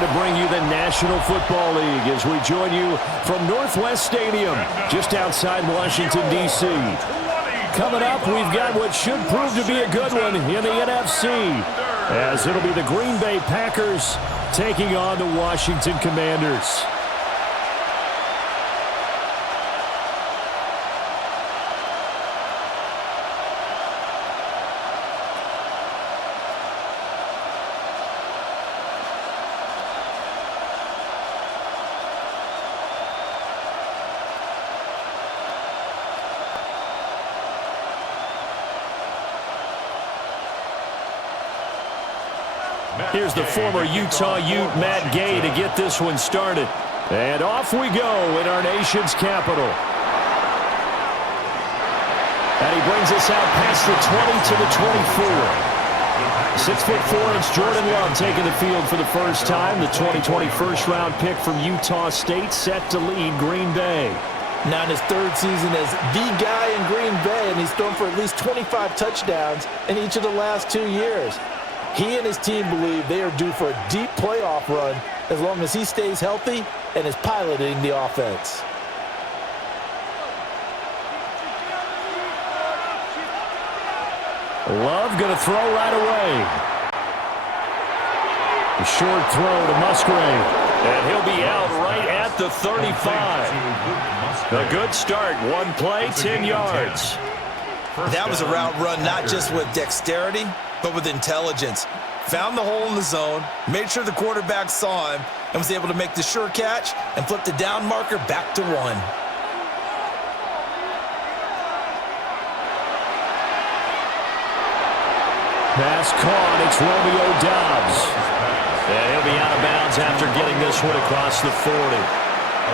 to bring you the National Football League as we join you from Northwest Stadium, just outside Washington, D.C. Coming up, we've got what should prove to be a good one in the NFC, as it'll be the Green Bay Packers taking on the Washington Commanders. Here's the former Utah Ute, Matt Gay, to get this one started. And off we go in our nation's capital. And he brings us out past the 20 to the 24. 6'4" Jordan Love taking the field for the first time. The 2020 first-round pick from Utah State set to lead Green Bay. Now in his third season as the guy in Green Bay, and he's thrown for at least 25 touchdowns in each of the last 2 years. He and his team believe they are due for a deep playoff run as long as he stays healthy and is piloting the offense. Love going to throw right away. A short throw to Musgrave. And he'll be out right at the 35. A good start. One play, 10 yards. That was a route run not just with dexterity, but with intelligence. Found the hole in the zone, made sure the quarterback saw him, and was able to make the sure catch and flip the down marker back to 1. Pass caught. It's Romeo Doubs. And he'll be out of bounds after getting this one across the 40. A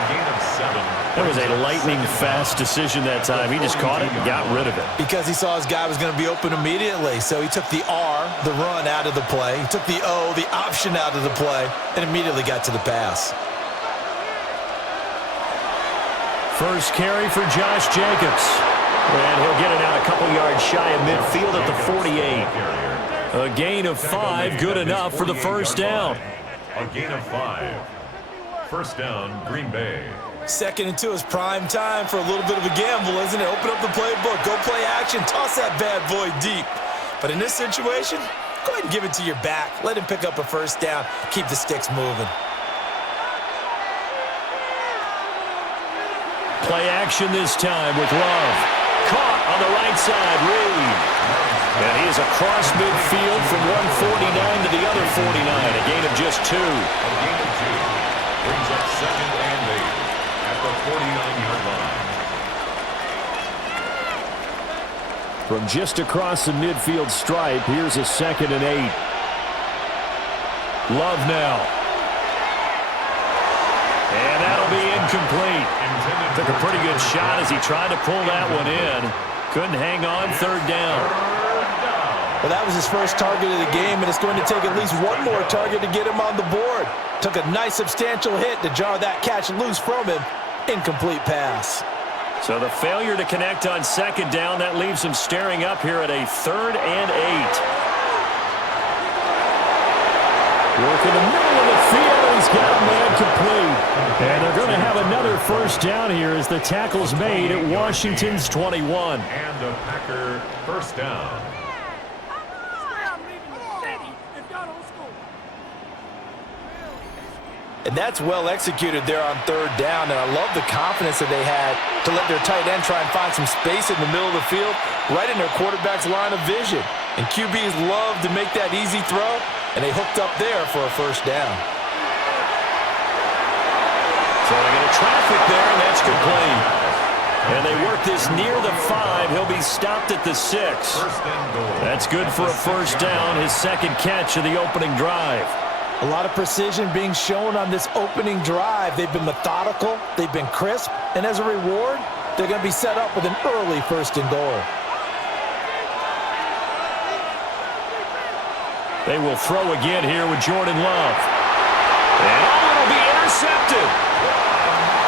gain of 7. That was a lightning-fast decision that time. He just caught it and got rid of it. Because he saw his guy was going to be open immediately, so he took the R, the run, out of the play. He took the O, the option, out of the play, and immediately got to the pass. First carry for Josh Jacobs. And he'll get it out a couple yards shy of midfield at the 48. A gain of 5, good enough for the first down. A gain of 5. First down, Green Bay. 2nd and 2 is prime time for a little bit of a gamble, isn't it? Open up the playbook, go play action, toss that bad boy deep. But in this situation, go ahead and give it to your back. Let him pick up a first down. Keep the sticks moving. Play action this time with Love. Caught on the right side, Reed. And he is across midfield from 149 to the other 49. A gain of just 2. A gain of 2. Brings up 2nd and 8 at the 49-yard line. From just across the midfield stripe, here's a 2nd and 8. Love now. And that'll be incomplete. Took a pretty good shot as he tried to pull that one in. Couldn't hang on, 3rd down. Well, that was his first target of the game, and it's going to take at least one more target to get him on the board. Took a nice substantial hit to jar that catch loose from him. Incomplete pass. So the failure to connect on 2nd down, that leaves him staring up here at a 3rd and 8. Working the middle of the field, and he's got a man complete. And they're going to have another first down here as the tackle's made at Washington's 21. And a Packer first down. And that's well executed there on 3rd down, and I love the confidence that they had to let their tight end try and find some space in the middle of the field, right in their quarterback's line of vision. And QBs love to make that easy throw, and they hooked up there for a first down. So they're going to traffic there, and that's complete. And they work this near the 5. He'll be stopped at the 6. First and goal. That's good for a first down, his 2nd catch of the opening drive. A lot of precision being shown on this opening drive. They've been methodical, they've been crisp, and as a reward, they're going to be set up with an early 1st and goal. They will throw again here with Jordan Love. And it'll be intercepted.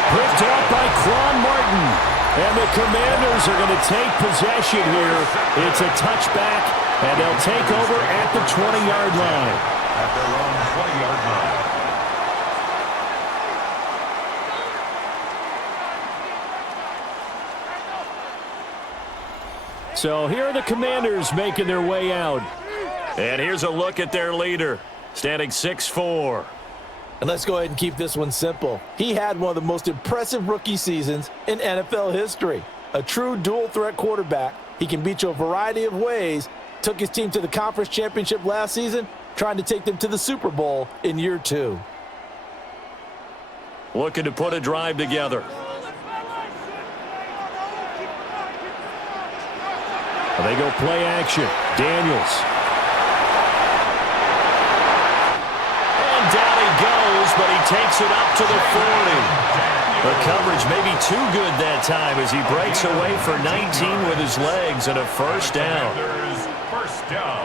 Picked up by Quan Martin. And the Commanders are going to take possession here. It's a touchback, and they'll take over at the 20-yard line. At their own 20-yard line. So here are the Commanders making their way out. And here's a look at their leader, standing 6'4". And let's go ahead and keep this one simple. He had one of the most impressive rookie seasons in NFL history. A true dual-threat quarterback. He can beat you a variety of ways. Took his team to the conference championship last season, trying to take them to the Super Bowl in year 2. Looking to put a drive together. They go play action. Daniels. And down he goes, but he takes it up to the 40. The coverage may be too good that time as he breaks away for 19 with his legs and a first down. First down.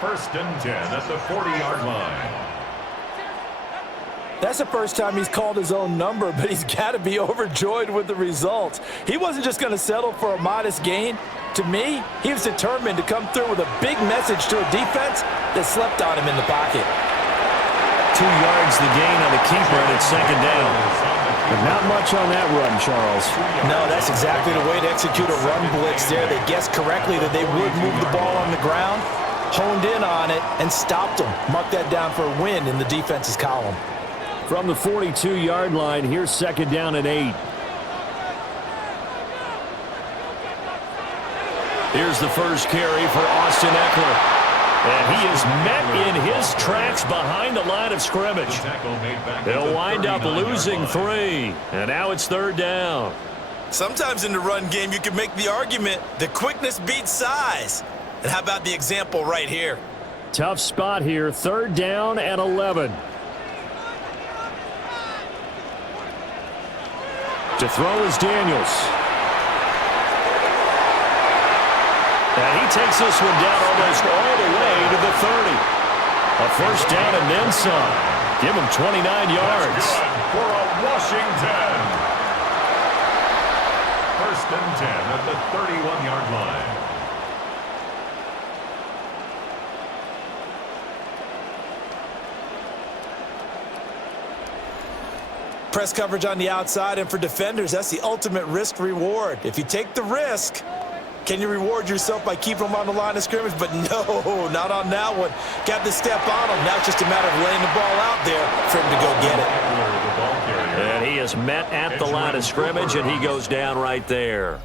1st and 10 at the 40-yard line. That's the first time he's called his own number, but he's got to be overjoyed with the results. He wasn't just going to settle for a modest gain. To me, he was determined to come through with a big message to a defense that slept on him in the pocket. 2 yards the gain on the keeper, and it's 2nd down. But not much on that run, Charles. No, that's exactly the way to execute a run blitz there. They guessed correctly that they would move the ball on the ground, honed in on it, and stopped them. Mark that down for a win in the defense's column. From the 42-yard line, here's 2nd down and 8. Here's the first carry for Austin Eckler. And he is met in his tracks behind the line of scrimmage. They'll wind up losing 3. And now it's 3rd down. Sometimes in the run game, you can make the argument that quickness beats size. And how about the example right here? Tough spot here. 3rd down and 11. To throw is Daniels. And he takes this one down almost all the way to the 30. A first down and then some. Give him 29 yards. For a Washington. 1st and 10 at the 31-yard line. Press coverage on the outside, and for defenders, that's the ultimate risk-reward. If you take the risk, can you reward yourself by keeping them on the line of scrimmage? But no, not on that one. Got to step on them. Now it's just a matter of laying the ball out there for him to go get it. And he is met at the line of scrimmage, and he goes down right there.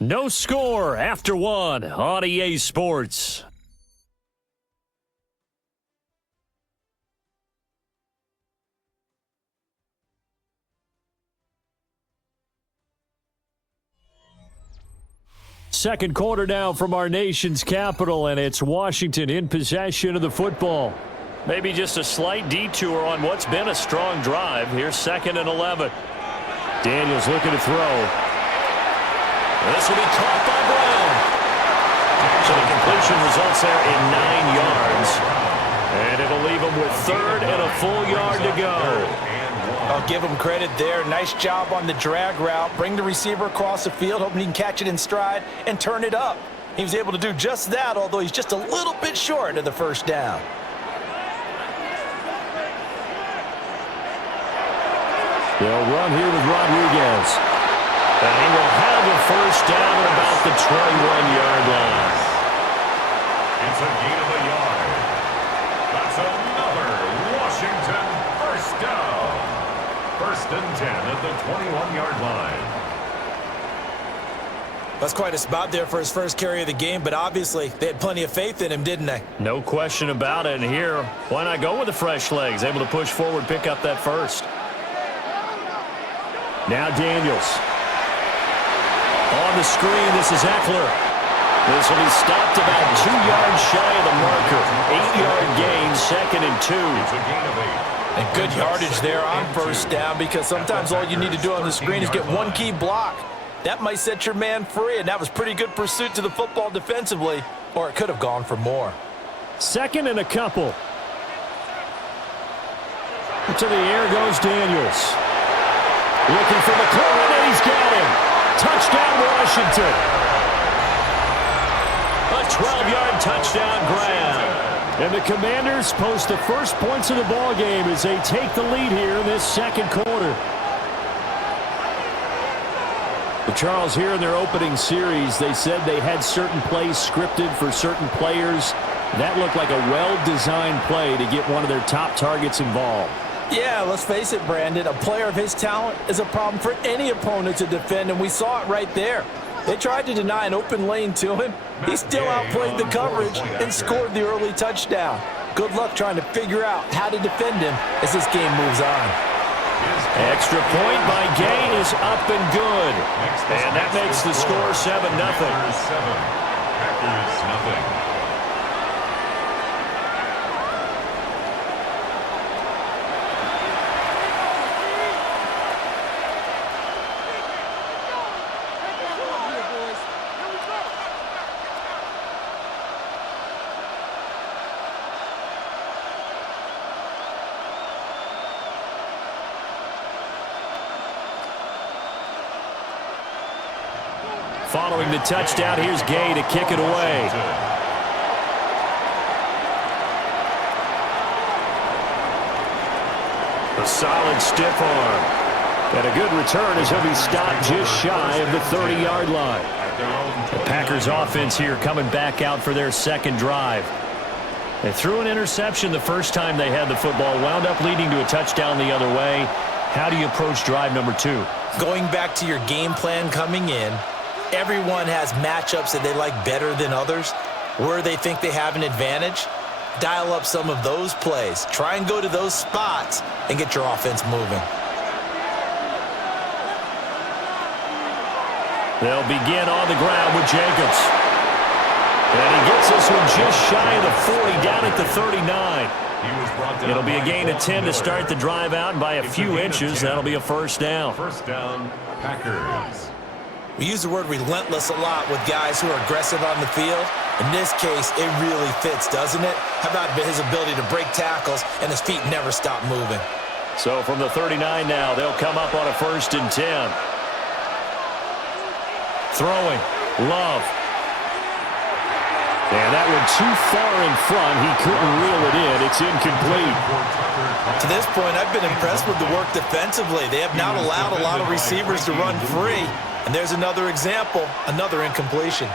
No score after 1 on EA Sports. Second quarter now from our nation's capital, and it's Washington in possession of the football. Maybe just a slight detour on what's been a strong drive. Here's 2nd and 11. Daniels looking to throw. This will be caught by Brown. So the completion results there in 9 yards. And it'll leave him with 3rd and a full yard to go. I'll give him credit there. Nice job on the drag route. Bring the receiver across the field, hoping he can catch it in stride and turn it up. He was able to do just that, although he's just a little bit short of the first down. They'll run here with Rodriguez. And he will have a first down at about the 21-yard line. It's a gain of a yard. That's another Washington first down. 1st and 10 at the 21-yard line. That's quite a spot there for his first carry of the game, but obviously they had plenty of faith in him, didn't they? No question about it. And here, why not go with the fresh legs? Able to push forward, pick up that first. Now Daniels. On the screen, this is Eckler. This will be stopped about 2 yards shy of the marker. 8-yard gain, 2nd and 2. It's a gain of 8. And good yardage there on first down, because sometimes all you need to do on the screen is get one key block. That might set your man free, and that was pretty good pursuit to the football defensively, or it could have gone for more. 2nd and a couple. To the air goes Daniels. Looking for McLaurin, and he's got him. Touchdown, Washington. A 12-yard touchdown grab. And the Commanders post the first points of the ball game as they take the lead here in this second quarter. Well, Charles, here in their opening series, they said they had certain plays scripted for certain players. That looked like a well-designed play to get one of their top targets involved. Yeah, let's face it, Brandon. A player of his talent is a problem for any opponent to defend, and we saw it right there. They tried to deny an open lane to him. He still outplayed the coverage and scored the early touchdown. Good luck trying to figure out how to defend him as this game moves on. Extra point by Gay is up and good. And that makes the score 7-0. Packers nothing. Following the touchdown, here's Gay to kick it away. A solid stiff arm. And a good return as he'll be stopped just shy of the 30-yard line. The Packers offense here coming back out for their second drive. They threw an interception the first time they had the football, wound up leading to a touchdown the other way. How do you approach drive number 2? Going back to your game plan coming in, everyone has matchups that they like better than others. Where they think they have an advantage, dial up some of those plays. Try and go to those spots and get your offense moving. They'll begin on the ground with Jacobs. And he gets this one just shy of the 40, down at the 39. It'll be a gain of 10 to start the drive out, and by a few inches, that'll be a first down. First down, Packers. We use the word relentless a lot with guys who are aggressive on the field. In this case, it really fits, doesn't it? How about his ability to break tackles and his feet never stop moving? So from the 39 now, they'll come up on a 1st and 10. Throwing, Love. And that one too far in front. He couldn't reel it in. It's incomplete. To this point, I've been impressed with the work defensively. They have not allowed a lot of receivers to run free. And there's another example, another incompletion.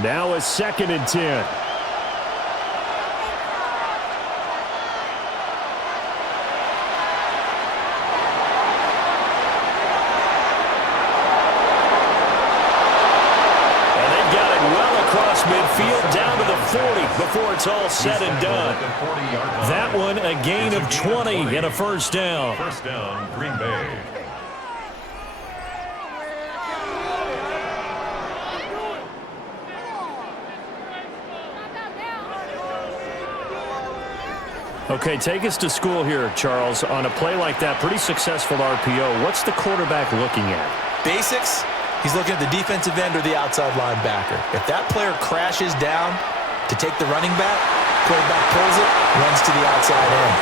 Now a 2nd and 10. Midfield down to the 40 before it's all said and done. That one a gain of 20 and a first down. First down, Green Bay. Okay, take us to school here, Charles. On a play like that, pretty successful RPO. What's the quarterback looking at? Basics. He's looking at the defensive end or the outside linebacker. If that player crashes down to take the running back, quarterback pulls it, runs to the outside end.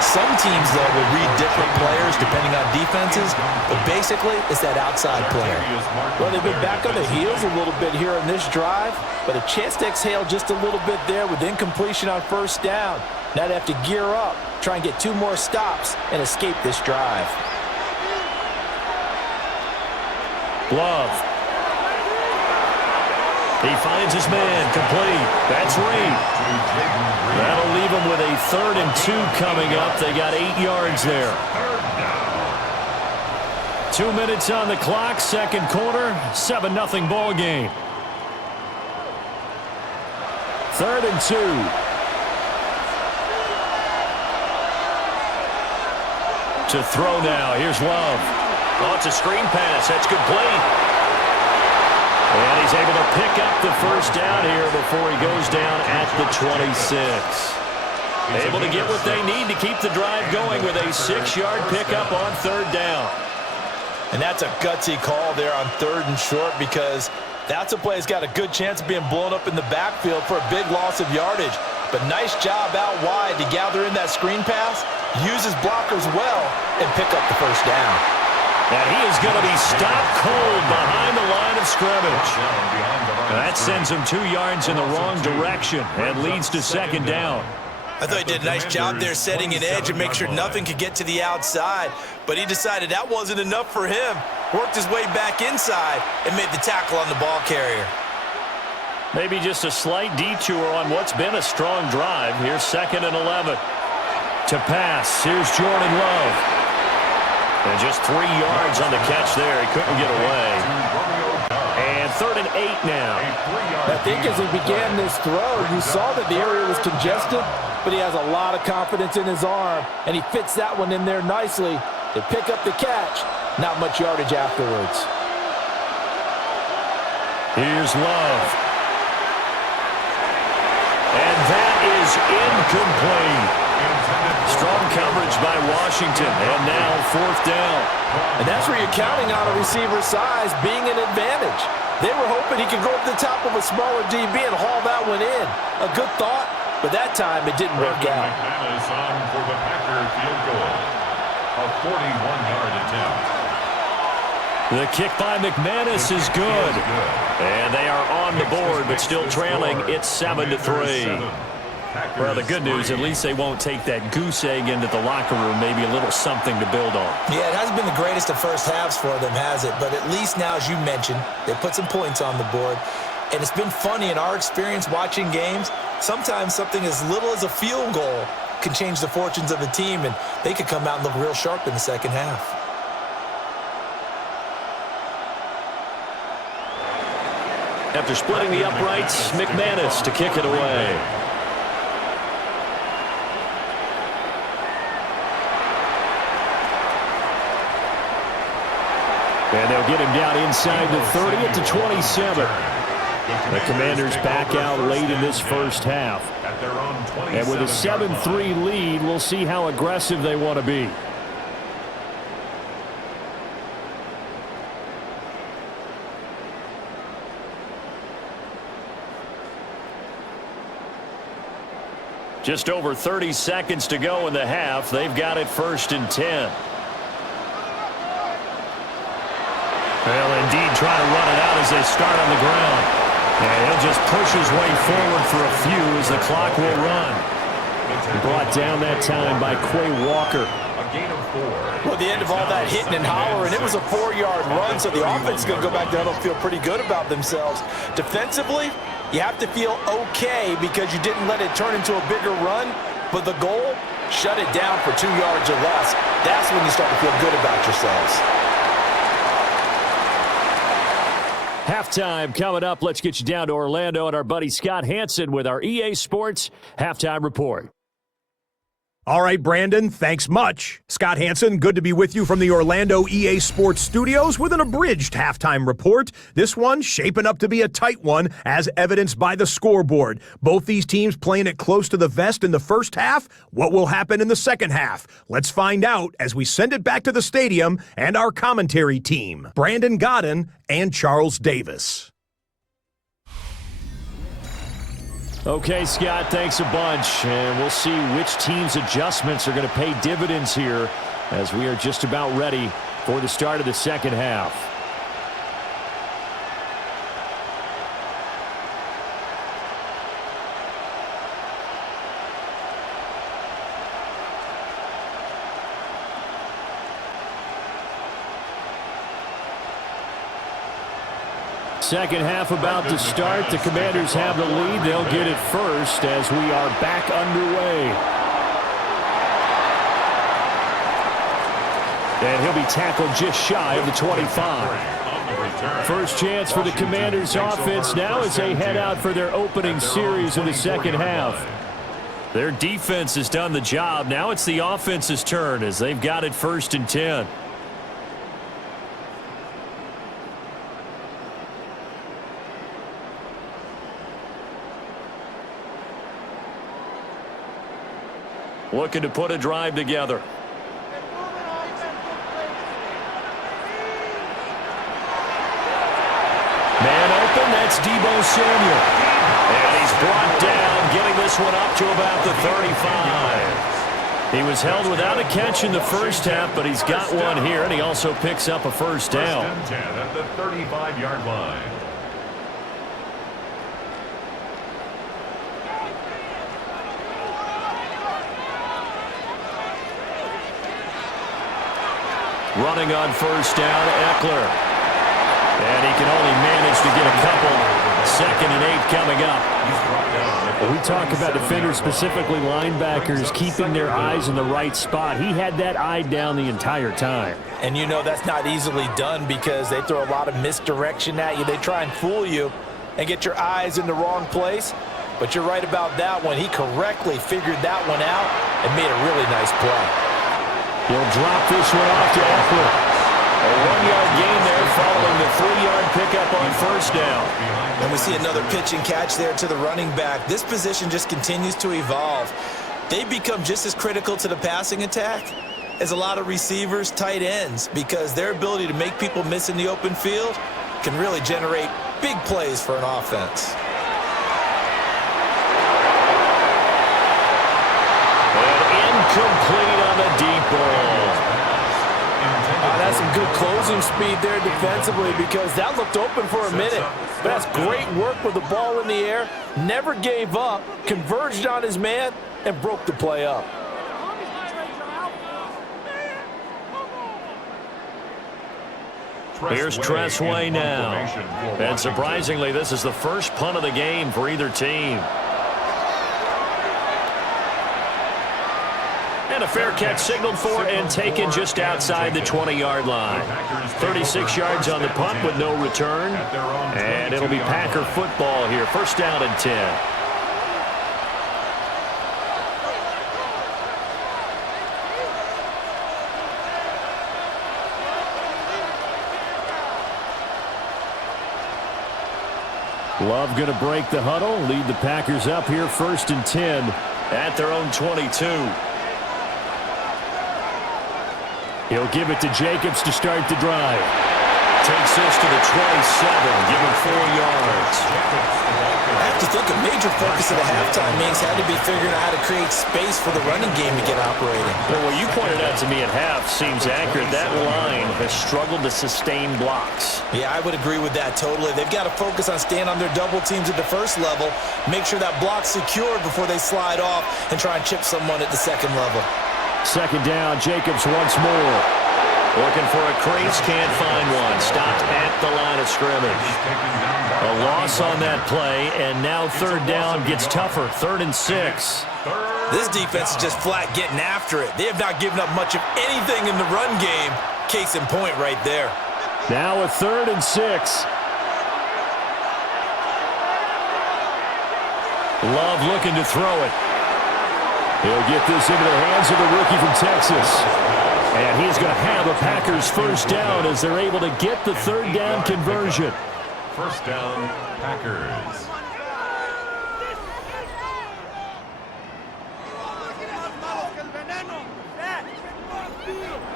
Some teams, though, will read different players depending on defenses, but basically it's that outside player. Well, they've been back on the heels a little bit here in this drive, but a chance to exhale just a little bit there with incompletion on first down. Now they have to gear up, try and get 2 more stops, and escape this drive. Love. He finds his man, complete. That's Reed. That'll leave him with a 3rd and 2 coming up. They got 8 yards there. 2 minutes on the clock, 2nd quarter, 7-0 ball game. 3rd and 2. To throw now, here's Love. Oh, it's a screen pass. That's complete. And he's able to pick up the first down here before he goes down at the 26. Able to get what they need to keep the drive going with a 6-yard pickup on 3rd down. And that's a gutsy call there on 3rd and short, because that's a play that's got a good chance of being blown up in the backfield for a big loss of yardage. But nice job out wide to gather in that screen pass, use his blockers well, and pick up the first down. And he is going to be stopped cold behind the line of scrimmage. That sends him 2 yards in the wrong direction and leads to 2nd down. I thought he did a nice job there setting an edge and make sure nothing could get to the outside. But he decided that wasn't enough for him. Worked his way back inside and made the tackle on the ball carrier. Maybe just a slight detour on what's been a strong drive. Here's 2nd and 11. To pass, here's Jordan Love. And just 3 yards on the catch there. He couldn't get away. And 3rd and 8 now. I think as he began this throw, you saw that the area was congested, but he has a lot of confidence in his arm, and he fits that one in there nicely. They pick up the catch. Not much yardage afterwards. Here's Love. And that is incomplete. Strong coverage by Washington, and now 4th down. And that's where you're counting on a receiver's size being an advantage. They were hoping he could go up the top of a smaller DB and haul that one in. A good thought, but that time it didn't work out. McManus on for the Packer field goal. A 41-yard attempt. The kick by McManus is good. And they are on the board, but still trailing. It's 7-3. Well, the good news, at least they won't take that goose egg into the locker room. Maybe a little something to build on. Yeah, it hasn't been the greatest of first halves for them, has it? But at least now, as you mentioned, they put some points on the board. And it's been funny in our experience watching games. Sometimes something as little as a field goal can change the fortunes of the team, and they could come out and look real sharp in the second half. After splitting the uprights, McManus to kick it away. And they'll get him down inside the 30 at the 27. The Commanders back out late in this first half. And with a 7-3 lead, we'll see how aggressive they want to be. Just over 30 seconds to go in the half. They've got it 1st and 10. Well, indeed, try to run it out as they start on the ground. And he'll just push his way forward for a few as the clock will run. Brought down that time by Quay Walker. Well, the end of all that hitting and hollering, it was a 4-yard run, so the offense is going to go back down and feel pretty good about themselves. Defensively, you have to feel okay because you didn't let it turn into a bigger run, but the goal, shut it down for 2 yards or less. That's when you start to feel good about yourselves. Halftime coming up. Let's get you down to Orlando and our buddy Scott Hansen with our EA Sports Halftime Report. All right, Brandon, thanks much. Scott Hansen, good to be with you from the Orlando EA Sports Studios with an abridged halftime report. This one shaping up to be a tight one, as evidenced by the scoreboard. Both these teams playing it close to the vest in the first half. What will happen in the second half? Let's find out as we send it back to the stadium and our commentary team, Brandon Godden and Charles Davis. Okay, Scott, thanks a bunch. And we'll see which team's adjustments are going to pay dividends here as we are just about ready for the start of the second half. Second half about to start. The Commanders have the lead. They'll get it first as we are back underway. And he'll be tackled just shy of the 25. First chance for the Commanders offense now as they head out for their opening series of the second half. Their defense has done the job. Now it's the offense's turn as they've got it 1st and 10. Looking to put a drive together. Man open, that's Deebo Samuel. And he's brought down, getting this one up to about the 35. He was held without a catch in the first half, but he's got one here, and he also picks up a first down. 1st and 10 at the 35-yard line. Running on first down, Eckler. And he can only manage to get a couple. 2nd and 8 coming up. We talk about defenders, specifically linebackers, keeping their eyes in the right spot. He had that eye down the entire time. And you know that's not easily done because they throw a lot of misdirection at you. They try and fool you and get your eyes in the wrong place. But you're right about that one. He correctly figured that one out and made a really nice play. He'll drop this one off to Eckler. A 1-yard gain there following the 3-yard pickup on first down. And we see another pitch and catch there to the running back. This position just continues to evolve. They become just as critical to the passing attack as a lot of receivers, tight ends, because their ability to make people miss in the open field can really generate big plays for an offense. And incomplete on the deep ball. That's some good closing speed there defensively because that looked open for a minute. But that's great work with the ball in the air. Never gave up, converged on his man, and broke the play up. Here's Tressway now. And surprisingly, this is the first punt of the game for either team. And a fair catch signaled for and taken just outside the 20-yard line. 36 yards on the punt with no return. And it'll be Packer football here. First down and 10. Love going to break the huddle, lead the Packers up here 1st and 10 at their own 22. He'll give it to Jacobs to start the drive. Takes this to the 27, give him 4 yards. I have to think a major focus of the halftime meetings had to be figuring out how to create space for the running game to get operating. Well, what you pointed out to me at half seems accurate. That line has struggled to sustain blocks. Yeah, I would agree with that totally. They've got to focus on staying on their double teams at the first level, make sure that block's secured before they slide off and try and chip someone at the second level. 2nd down, Jacobs once more. Looking for a crease, can't find one. Stopped at the line of scrimmage. A loss on that play, and now 3rd down gets tougher. 3rd and 6. This defense is just flat getting after it. They have not given up much of anything in the run game. Case in point right there. Now a 3rd and 6. Love looking to throw it. He'll get this into the hands of the rookie from Texas. And he's going to have a Packers first down as they're able to get the 3rd down conversion. First down, Packers.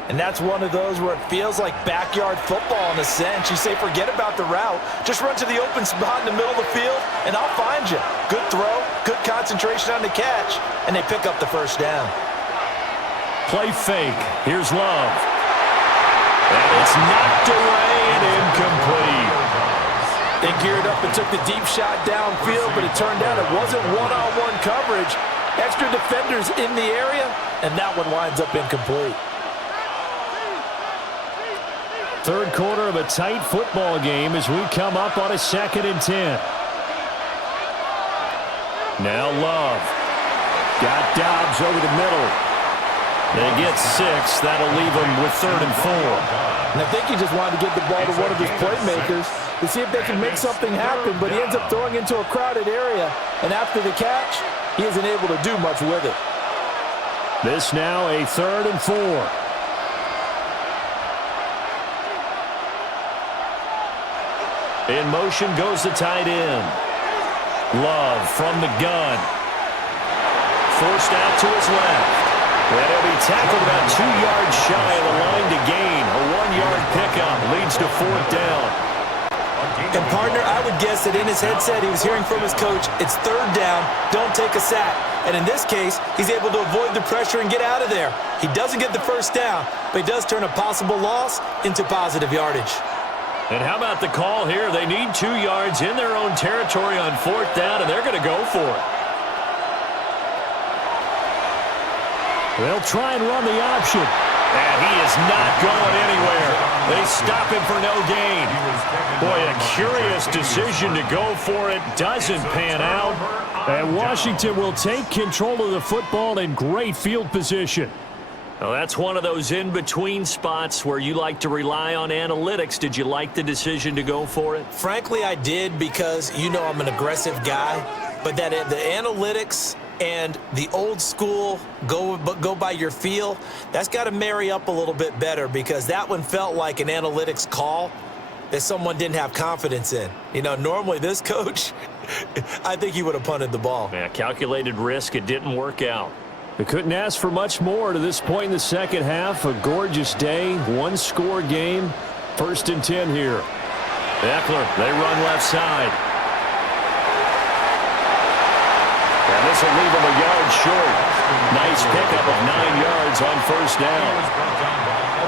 And that's one of those where it feels like backyard football in a sense. You say, forget about the route. Just run to the open spot in the middle of the field, and I'll find you. Good throw, good concentration on the catch, and they pick up the first down. Play fake. Here's Love. And it's knocked away and incomplete. They geared up and took the deep shot downfield, but it turned out it wasn't one-on-one coverage. Extra defenders in the area, and that one winds up incomplete. 3rd quarter of a tight football game as we come up on a 2nd and 10. Now Love. Got Dobbs over the middle. They get 6. That'll leave them with 3rd and 4. And I think he just wanted to get the ball to one of his playmakers to see if they can make something happen, but he ends up throwing into a crowded area. And after the catch, he isn't able to do much with it. This now a 3rd and 4. In motion goes the tight end. Love from the gun. Forced out to his left. And he'll be tackled about 2 yards shy of the line to gain. A 1-yard pickup leads to 4th down. And partner, I would guess that in his headset he was hearing from his coach, it's 3rd down, don't take a sack. And in this case, he's able to avoid the pressure and get out of there. He doesn't get the first down, but he does turn a possible loss into positive yardage. And how about the call here? They need 2 yards in their own territory on 4th down, and they're going to go for it. They'll try and run the option. And he is not going anywhere. They stop him for no gain. Boy, a curious decision to go for it. Doesn't pan out. And Washington will take control of the football in great field position. Well, that's one of those in-between spots where you like to rely on analytics. Did you like the decision to go for it? Frankly, I did because, I'm an aggressive guy. But that the analytics and the old school go by your feel, that's got to marry up a little bit better because that one felt like an analytics call that someone didn't have confidence in. Normally this coach, I think he would have punted the ball. Yeah, calculated risk. It didn't work out. They couldn't ask for much more to this point in the second half. A gorgeous day, one-score game. 1st and 10 here. Eckler, they run left side. And this will leave him a yard short. Nice pickup of 9 yards on 1st down.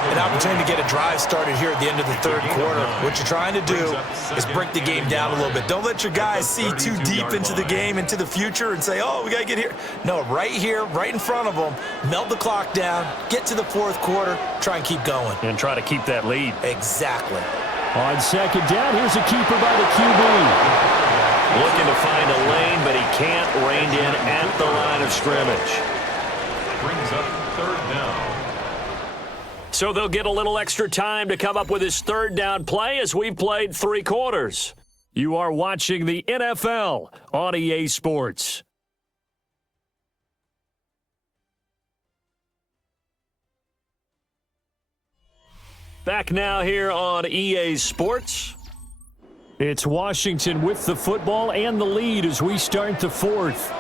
An opportunity to get a drive started here at the end of the 3rd quarter. What you're trying to do is break the game down a little bit. Don't let your guys see too deep into the game, into the future, and say, oh, we got to get here. No, right here, right in front of them, melt the clock down, get to the 4th quarter, try and keep going. And try to keep that lead. Exactly. On 2nd down, here's a keeper by the QB. Looking to find a lane, but he can't rein in at the line of scrimmage. Brings up 3rd down. So they'll get a little extra time to come up with his 3rd down play as we've played 3 quarters. You are watching the NFL on EA Sports. Back now here on EA Sports. It's Washington with the football and the lead as we start the 4th.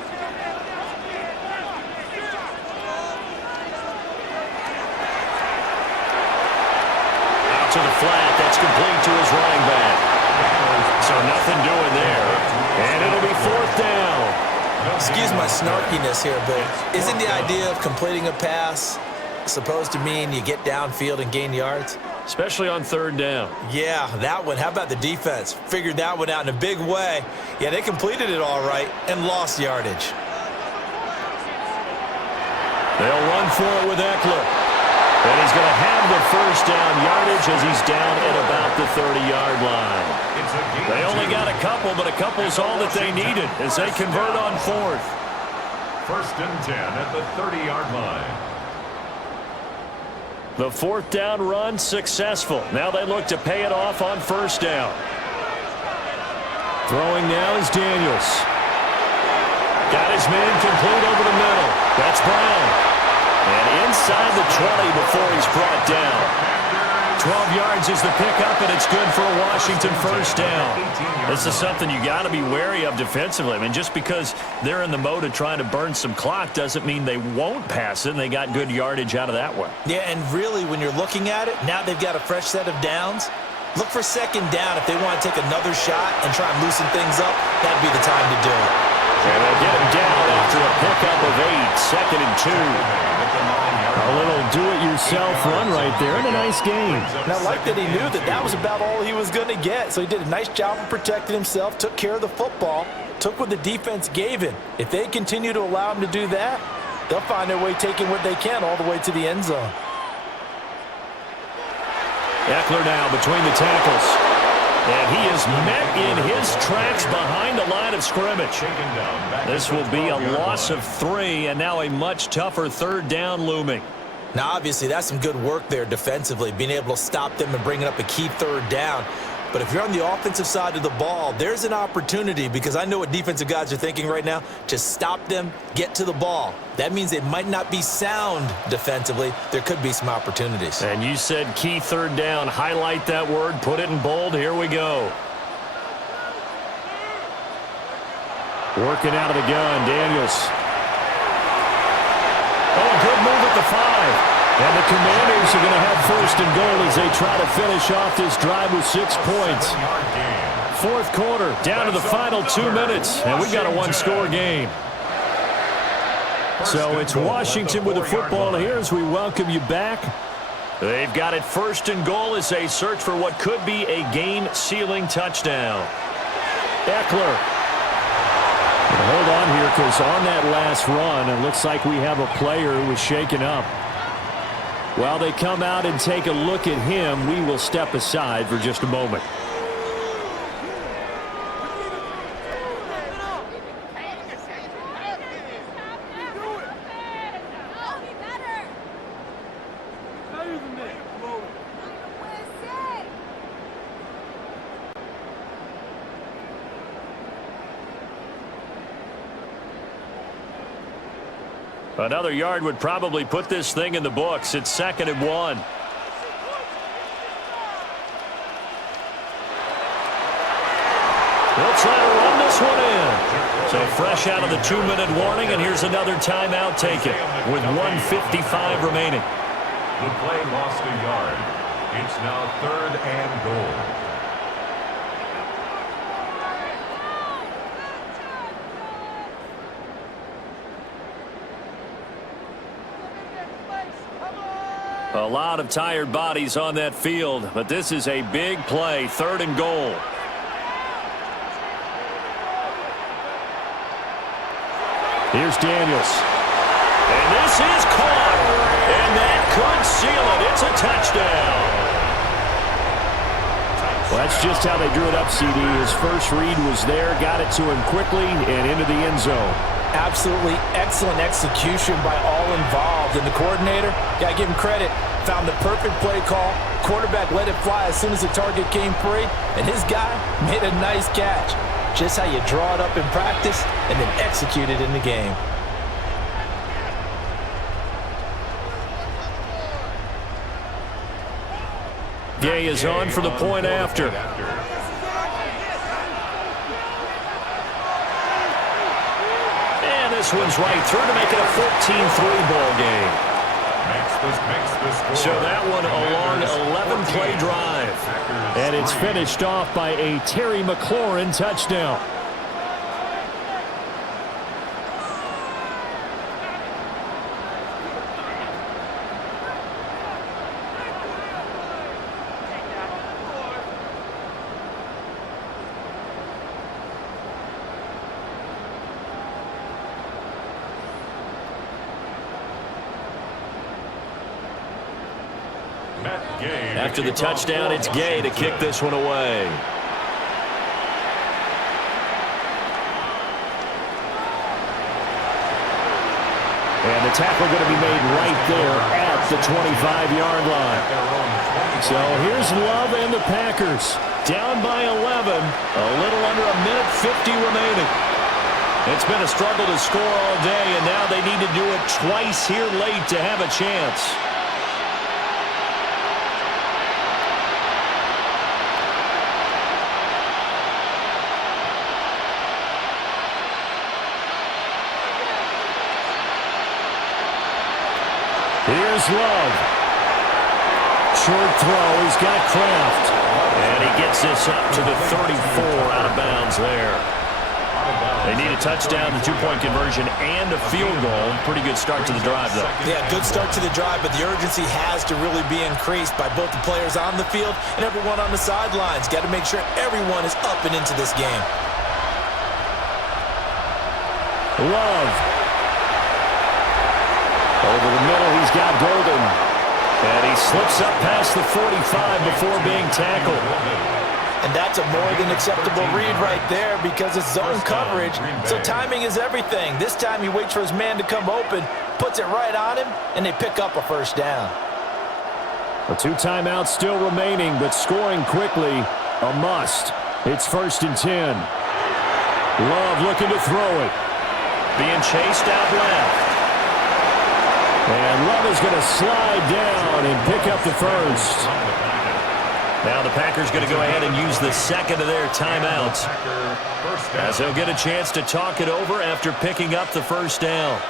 To the flat, that's complete to his running back. So nothing doing there. And it'll be 4th down. Excuse my snarkiness here, but isn't the idea of completing a pass supposed to mean you get downfield and gain yards? Especially on 3rd down. Yeah, that one. How about the defense? Figured that one out in a big way. Yeah, they completed it all right and lost yardage. They'll run for it with Eckler. And he's going to have the 1st down yardage as he's down at about the 30-yard line. They only got a couple, but a couple's all that they needed as they convert on 4th. 1st and 10 at the 30-yard line. The 4th down run successful. Now they look to pay it off on 1st down. Throwing now is Daniels. Got his man complete over the middle. That's Brown. And inside the 20 before he's brought down. 12 yards is the pickup, and it's good for a Washington 1st down. This is something you got to be wary of defensively. I mean, just because they're in the mode of trying to burn some clock doesn't mean they won't pass it, and they got good yardage out of that one. Yeah, and really, when you're looking at it, now they've got a fresh set of downs. Look for 2nd down if they want to take another shot and try and loosen things up. That'd be the time to do it. And they'll get him down after a pickup of 8, 2nd and 2. A little do-it-yourself run right there, and a nice game. And I like that he knew that was about all he was going to get. So he did a nice job of protecting himself, took care of the football, took what the defense gave him. If they continue to allow him to do that, they'll find their way taking what they can all the way to the end zone. Eckler now between the tackles. And he is met in his tracks behind the line of scrimmage. This will be a loss of 3, and now a much tougher 3rd down looming. Now, obviously, that's some good work there defensively, being able to stop them and bringing up a key 3rd down. But if you're on the offensive side of the ball, there's an opportunity, because I know what defensive guys are thinking right now. Just stop them, get to the ball. That means they might not be sound defensively. There could be some opportunities. And you said key 3rd down. Highlight that word. Put it in bold. Here we go. Working out of the gun, Daniels. Oh, a good move at the 5. And the Commanders are going to have 1st and goal as they try to finish off this drive with 6 points. 4th quarter, down to the final 2 minutes, and we got a 1-score game. So it's Washington with the football here as we welcome you back. They've got it 1st and goal as they search for what could be a game-sealing touchdown. Eckler. Hold on here, because on that last run, it looks like we have a player who was shaken up. While they come out and take a look at him, we will step aside for just a moment. Another yard would probably put this thing in the books. It's 2nd and 1. They'll try to run this one in. So fresh out of the 2-minute warning, and here's another timeout taken with 1:55 remaining. The play lost a yard. It's now 3rd and goal. A lot of tired bodies on that field, but this is a big play, 3rd and goal. Here's Daniels. And this is caught. And that could seal it. It's a touchdown. Well, that's just how they drew it up, CD. His first read was there, got it to him quickly, and into the end zone. Absolutely excellent execution by all involved. And the coordinator, got to give him credit, found the perfect play call. Quarterback let it fly as soon as the target came free, and his guy made a nice catch. Just how you draw it up in practice and then execute it in the game. Gay is on for the point after. And this one's right through to make it a 14-3 ball game. So that one a long 11-play drive. And it's finished off by a Terry McLaurin touchdown. After the touchdown, it's Gay to kick this one away. And the tackle going to be made right there at the 25-yard line. So here's Love and the Packers. Down by 11, a little under a minute 50 remaining. It's been a struggle to score all day, and now they need to do it twice here late to have a chance. Here's Love. Short throw. He's got Kraft. And he gets this up to the 34 out of bounds there. They need a touchdown, the two-point conversion, and a field goal. Pretty good start to the drive, though. Yeah, good start to the drive, but the urgency has to really be increased by both the players on the field and everyone on the sidelines. Got to make sure everyone is up and into this game. Love. Over the middle, he's got Golden. And he slips up past the 45 before being tackled. And that's a more than acceptable read right there because it's zone coverage, so timing is everything. This time he waits for his man to come open, puts it right on him, and they pick up a first down. A 2 timeouts still remaining, but scoring quickly, a must. It's 1st and 10. Love looking to throw it. Being chased out left. And Love is going to slide down and pick up the first. Now the Packers going to go ahead and use the second of their timeouts, as they'll get a chance to talk it over after picking up the first down.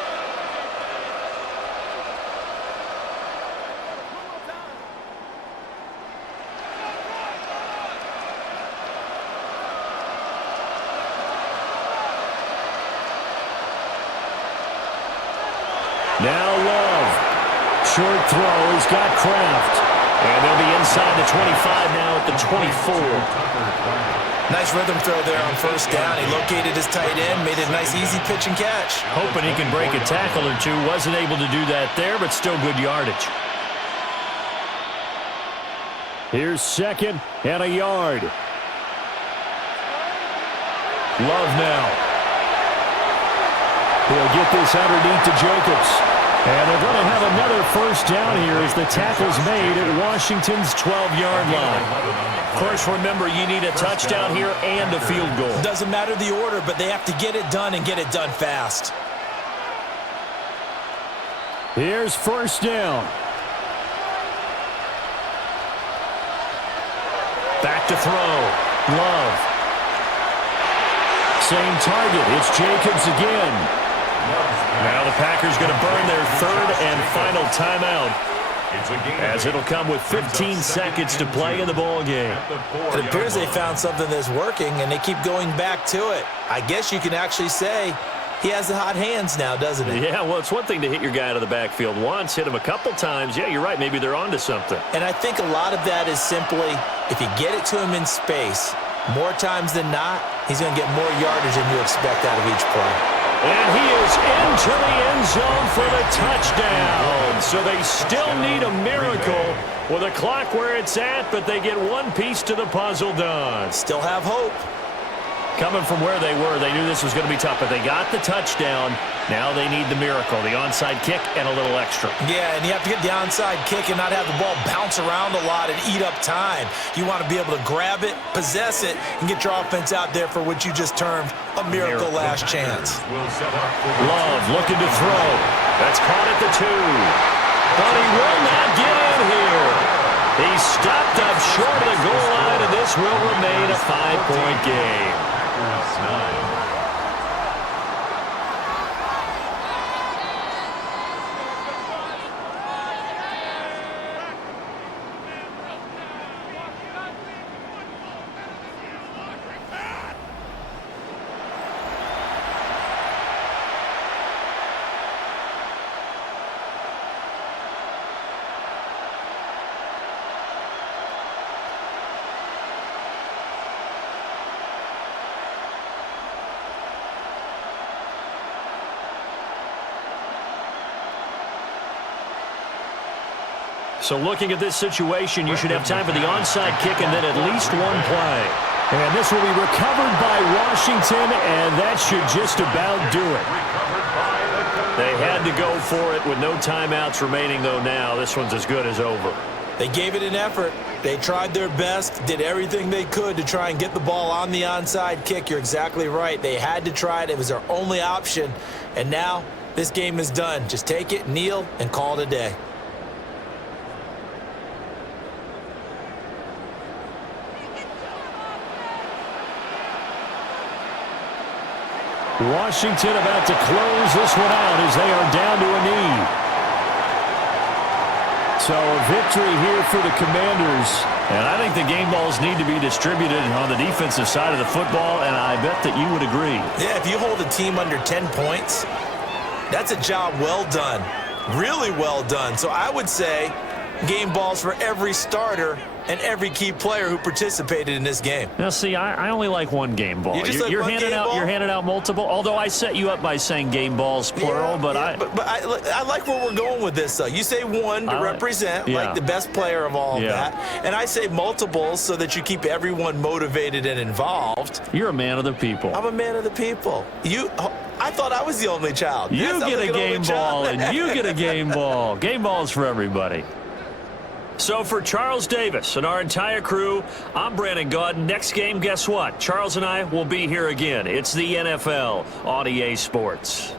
Now Love. Short throw. He's got Kraft. And they'll be inside the 25 now at the 24. Nice rhythm throw there on first down. He located his tight end, made a nice easy pitch and catch. Hoping he can break a tackle or two. Wasn't able to do that there, but still good yardage. Here's second and a yard. Love now. He'll get this underneath to Jacobs. And they're going to have another first down here as the tackle's made at Washington's 12-yard line. Of course, remember, you need a touchdown here and a field goal. Doesn't matter the order, but they have to get it done and get it done fast. Here's first down. Back to throw. Love. Same target. It's Jacobs again. Now the Packers going to burn their third and final timeout, as it'll come with 15 seconds to play in the ball game. It appears they found something that's working, and they keep going back to it. I guess you can actually say he has the hot hands now, doesn't he? Yeah, well, it's one thing to hit your guy out of the backfield once, hit him a couple times. Yeah, you're right. Maybe they're onto something. And I think a lot of that is simply if you get it to him in space, more times than not, he's going to get more yardage than you expect out of each play. And he is into the end zone for the touchdown. So they still need a miracle with a clock where it's at, but they get one piece to the puzzle done. Still have hope. Coming from where they were, they knew this was going to be tough, but they got the touchdown. Now they need the miracle, the onside kick and a little extra. Yeah, and you have to get the onside kick and not have the ball bounce around a lot and eat up time. You want to be able to grab it, possess it, and get your offense out there for what you just termed a miracle last chance. Love looking to throw. That's caught at the 2. But he will not get in here. He stopped up short of the goal line, and this will remain a 5-point game. So looking at this situation, you should have time for the onside kick and then at least one play. And this will be recovered by Washington, and that should just about do it. They had to go for it with no timeouts remaining, though. Now this one's as good as over. They gave it an effort. They tried their best, did everything they could to try and get the ball on the onside kick. You're exactly right. They had to try it. It was their only option. And now this game is done. Just take it, kneel, and call it a day. Washington about to close this one out as they are down to a knee. So a victory here for the Commanders. And I think the game balls need to be distributed on the defensive side of the football, and I bet that you would agree. Yeah, if you hold a team under 10 points, that's a job well done. Really well done. So I would say game balls for every starter and every key player who participated in this game. Now, see, I only like one game ball. You're handing out multiple. Although I set you up by saying game balls plural, but I like where we're going with this. Though you say one to represent like the best player of all of that, and I say multiples so that you keep everyone motivated and involved. You're a man of the people. I'm a man of the people. I thought I was the only child. You get a game ball, and you get a game ball. Game balls for everybody. So for Charles Davis and our entire crew, I'm Brandon Gaudin. Next game, guess what? Charles and I will be here again. It's the NFL on EA Sports.